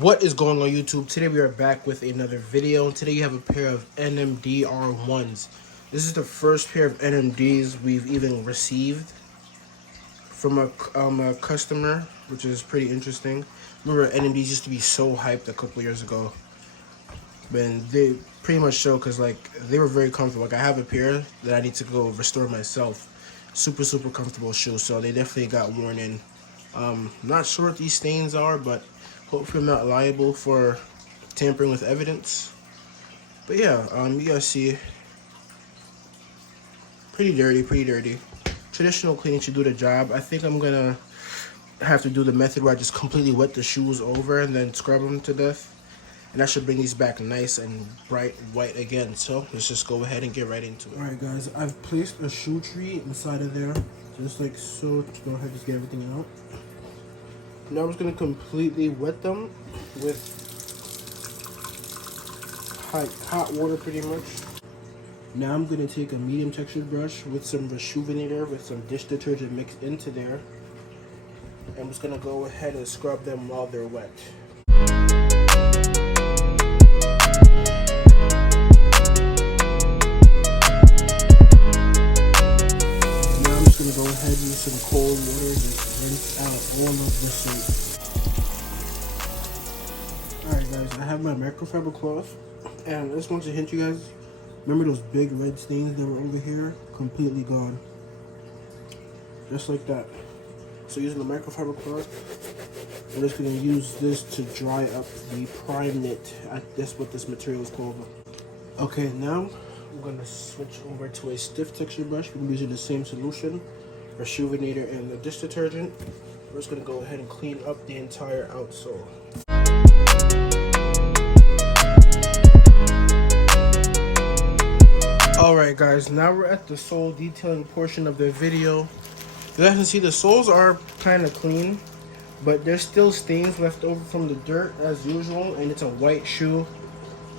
What is going on YouTube? Today we are back with another video. Today you have a pair of NMD R1s. This is the first pair of NMDs we've even received from a customer, which is pretty interesting. Remember NMDs used to be so hyped a couple years ago. Man, they pretty much show because like they were very comfortable. Like I have a pair that I need to go restore myself. Super comfortable shoe. So they definitely got worn in. Not sure what these stains are, but hopefully I'm not liable for tampering with evidence. But yeah, you guys see, pretty dirty. Traditional cleaning should do the job. I think I'm gonna have to do the method where I just completely wet the shoes over and then scrub them to death. And that should bring these back nice and bright white again. So let's just go ahead and get right into it. Alright guys, I've placed a shoe tree inside of there. Just like so, to go ahead and just get everything out. Now I'm just going to completely wet them with hot water pretty much. Now I'm going to take a medium textured brush with some rejuvenator with some dish detergent mixed into there. I'm just going to go ahead and scrub them while they're wet. Now I'm just going to go ahead and use some cold water and just rinse out all of the soap. Alright guys, I have my microfiber cloth, and I just want to hint you guys, remember those big red stains that were over here? Completely gone. Just like that. So using the microfiber cloth, I'm just going to use this to dry up the prime knit. That's what this material is called. Okay, now I'm going to switch over to a stiff texture brush. We're using the same solution, rejuvenator and the dish detergent. We're just going to go ahead and clean up the entire outsole. Alright guys, now we're at the sole detailing portion of the video. You guys can see the soles are kind of clean, but there's still stains left over from the dirt as usual, and it's a white shoe,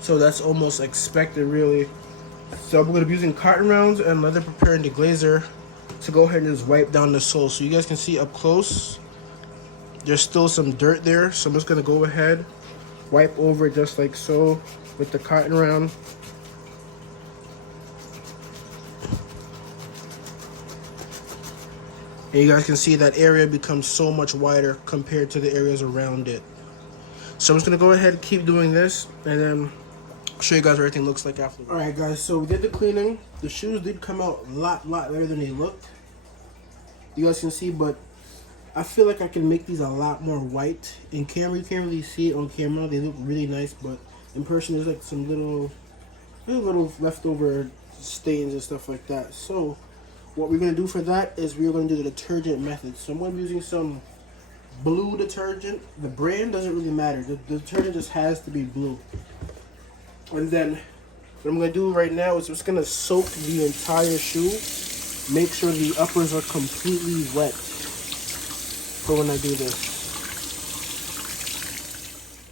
so that's almost expected really. So I'm going to be using cotton rounds and leather preparing deglazer to go ahead and just wipe down the sole. So you guys can see up close, there's still some dirt there, so I'm just going to go ahead, wipe over just like so with the cotton round. And you guys can see that area becomes so much wider compared to the areas around it. So I'm just going to go ahead and keep doing this, and then I'll show you guys what everything looks like after. Alright guys, so we did the cleaning. The shoes did come out a lot better than they looked. You guys can see, but I feel like I can make these a lot more white. In camera, you can't really see it on camera. They look really nice, but in person there's like some little leftover stains and stuff like that. So what we're going to do for that is we're going to do the detergent method. So I'm going to be using some blue detergent. The brand doesn't really matter. The detergent just has to be blue. And then what I'm going to do right now is I'm just going to soak the entire shoe. Make sure the uppers are completely wet for when I do this.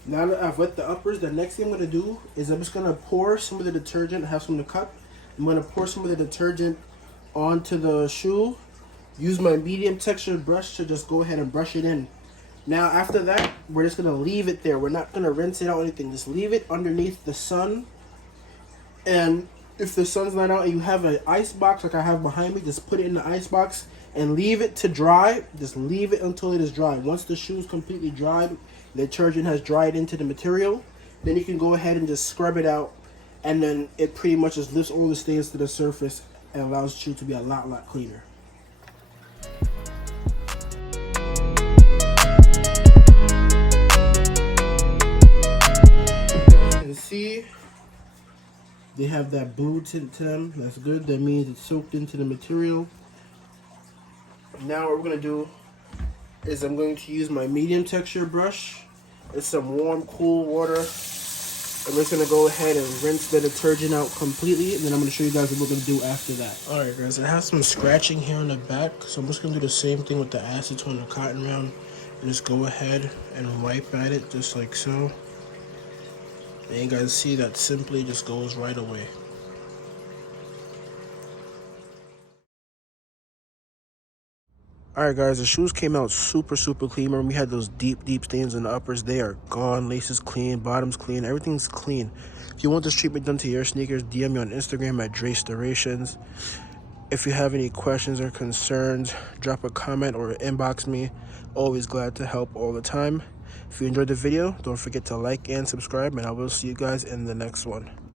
Now that I've wet the uppers, the next thing I'm going to do is I'm just going to pour some of the detergent. I have some in the cup. I'm going to pour some of the detergent onto the shoe. Use my medium textured brush to just go ahead and brush it in. Now after that, we're just gonna leave it there. We're not gonna rinse it out or anything. Just leave it underneath the sun. And if the sun's not out and you have an ice box like I have behind me, just put it in the ice box and leave it to dry. Just leave it until it is dry. Once the shoe is completely dried, the detergent has dried into the material, then you can go ahead and just scrub it out, and then it pretty much just lifts all the stains to the surface and allows the shoe to be a lot cleaner. As you can see, they have that blue tint to them. That's good. That means it's soaked into the material. Now what we're going to do is I'm going to use my medium texture brush and some warm, cool water. I'm just going to go ahead and rinse the detergent out completely, and then I'm going to show you guys what we're going to do after that. Alright guys, I have some scratching here on the back, so I'm just going to do the same thing with the acetone and cotton round. And just go ahead and wipe at it just like so. And you guys see that simply just goes right away. Alright guys, the shoes came out super clean. Remember we had those deep stains in the uppers. They are gone. Laces clean, bottoms clean, everything's clean. If you want this treatment done to your sneakers, DM me on Instagram at DreStorations. If you have any questions or concerns, drop a comment or inbox me. Always glad to help all the time. If you enjoyed the video, don't forget to like and subscribe, and I will see you guys in the next one.